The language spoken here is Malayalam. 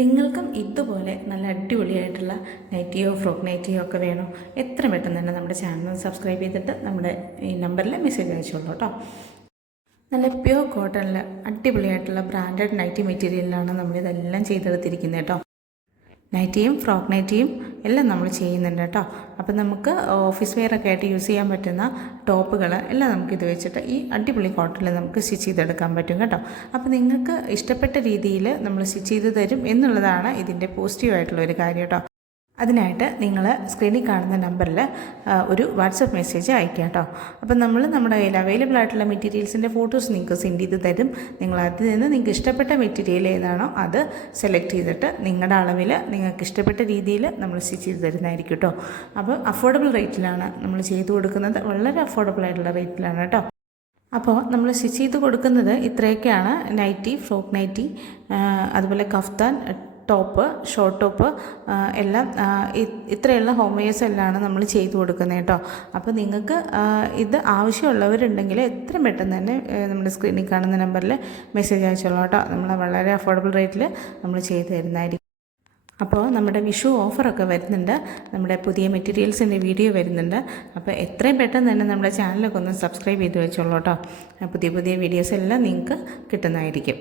നിങ്ങൾക്കും ഇതുപോലെ നല്ല അടിപൊളിയായിട്ടുള്ള നൈറ്റിയോ ഫ്രോക്ക് നൈറ്റിയോ ഒക്കെ വേണോ? എത്ര പെട്ടെന്ന് തന്നെ നമ്മുടെ ചാനൽ സബ്സ്ക്രൈബ് ചെയ്തിട്ട് നമ്മുടെ ഈ നമ്പറിൽ മെസ്സേജ് അയച്ചോളൂ കേട്ടോ. നല്ല പ്യൂർ കോട്ടണിൽ അടിപൊളിയായിട്ടുള്ള ബ്രാൻഡഡ് നൈറ്റി മെറ്റീരിയലിലാണ് നമ്മളിതെല്ലാം ചെയ്തെടുത്തിരിക്കുന്നത് കേട്ടോ. നൈറ്റിയും ഫ്രോക്ക് നൈറ്റിയും എല്ലാം നമ്മൾ ചെയ്യുന്നുണ്ട് കേട്ടോ. അപ്പം നമുക്ക് ഓഫീസ് വെയറൊക്കെ ആയിട്ട് യൂസ് ചെയ്യാൻ പറ്റുന്ന ടോപ്പുകൾ എല്ലാം നമുക്കിത് വെച്ചിട്ട് ഈ അടിപൊളി കോട്ടണിൽ നമുക്ക് സ്റ്റിച്ച് ചെയ്തെടുക്കാൻ പറ്റും കേട്ടോ. അപ്പോൾ നിങ്ങൾക്ക് ഇഷ്ടപ്പെട്ട രീതിയിൽ നമ്മൾ സ്റ്റിച്ച് ചെയ്ത് തരും എന്നുള്ളതാണ് ഇതിൻ്റെ പോസിറ്റീവായിട്ടുള്ള ഒരു കാര്യം കേട്ടോ. അതിനായിട്ട് നിങ്ങൾ സ്ക്രീനിൽ കാണുന്ന നമ്പറിൽ ഒരു വാട്സപ്പ് മെസ്സേജ് അയക്കുക കേട്ടോ. അപ്പം നമ്മൾ നമ്മുടെ കയ്യിൽ അവൈലബിൾ ആയിട്ടുള്ള മെറ്റീരിയൽസിൻ്റെ ഫോട്ടോസ് നിങ്ങൾക്ക് സെൻഡ് ചെയ്ത് തരും. നിങ്ങൾ അതിൽ നിന്ന് നിങ്ങൾക്ക് ഇഷ്ടപ്പെട്ട മെറ്റീരിയൽ ഏതാണോ അത് സെലക്ട് ചെയ്തിട്ട് നിങ്ങളുടെ അളവിൽ നിങ്ങൾക്ക് ഇഷ്ടപ്പെട്ട രീതിയിൽ നമ്മൾ സ്റ്റിച്ച് ചെയ്ത് തരുന്നതായിരിക്കും കേട്ടോ. അപ്പോൾ അഫോർഡബിൾ റേറ്റിലാണ് നമ്മൾ ചെയ്തു കൊടുക്കുന്നത്, വളരെ അഫോർഡബിൾ ആയിട്ടുള്ള റേറ്റിലാണ് കേട്ടോ. അപ്പോൾ നമ്മൾ സ്റ്റിച്ച് ചെയ്ത് കൊടുക്കുന്നത് ഇത്രയൊക്കെയാണ്: നൈറ്റി, ഫ്രോക്ക് നൈറ്റി, അതുപോലെ കഫ്താൻ, ടോപ്പ്, ഷോർട്ട് ടോപ്പ് എല്ലാം ഇത്രയുള്ള ഹോം വെയേഴ്സ് എല്ലാമാണ് നമ്മൾ ചെയ്തു കൊടുക്കുന്നത് കേട്ടോ. അപ്പോൾ നിങ്ങൾക്ക് ഇത് ആവശ്യമുള്ളവരുണ്ടെങ്കിൽ എത്രയും പെട്ടെന്ന് തന്നെ നമ്മുടെ സ്ക്രീനിൽ കാണുന്ന നമ്പറിൽ മെസ്സേജ് അയച്ചോളൂ കേട്ടോ. നമ്മൾ വളരെ അഫോർഡബിൾ റേറ്റിൽ നമ്മൾ ചെയ്തു തരുന്നതായിരിക്കും. അപ്പോൾ നമ്മുടെ വിഷു ഓഫറൊക്കെ വരുന്നുണ്ട്, നമ്മുടെ പുതിയ മെറ്റീരിയൽസിൻ്റെ വീഡിയോ വരുന്നുണ്ട്. അപ്പോൾ എത്രയും പെട്ടെന്ന് തന്നെ നമ്മുടെ ചാനലൊക്കെ ഒന്ന് സബ്സ്ക്രൈബ് ചെയ്ത് വെച്ചോളൂ കേട്ടോ. പുതിയ പുതിയ വീഡിയോസ് എല്ലാം നിങ്ങൾക്ക് കിട്ടുന്നതായിരിക്കും.